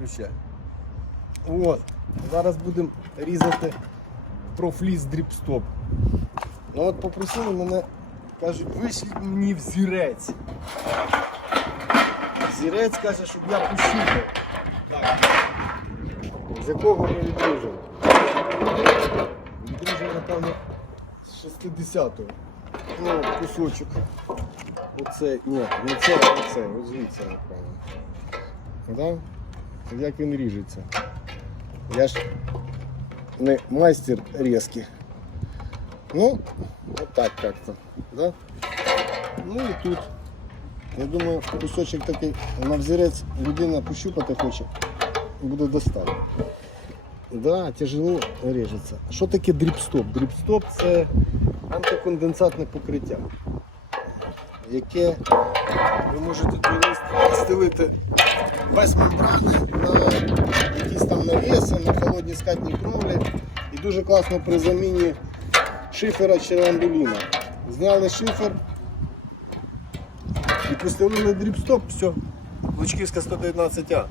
Включай. От. Зараз будемо різати профліс дріпстоп. Ну от попросили мене, кажуть, вишліть мені взірець. Взірець каже, щоб я пощупав. З якого ми відріжемо? Відріжемо, напевно, з 60-го. Ну, кусочок. Оце, ні, не це, а оце, ось звідси, напевно. Да? Як він ріжеться. Я ж не майстер різки. Ну, отак як-то. Да? Ну і тут. Я думаю, кусочок такий на взірець людина пощупати хоче. Буде достатньо. Да, тяжело режеться. Що таке дріпстоп? Дріпстоп це антиконденсатне покриття, яке ви можете стелити без мембрани на якісь там навіси, на холодні скатні кровлі. І дуже класно при заміні шифера чи ландуліна. Зняли шифер і пустили на дріпстоп, все. Лучківська 119А.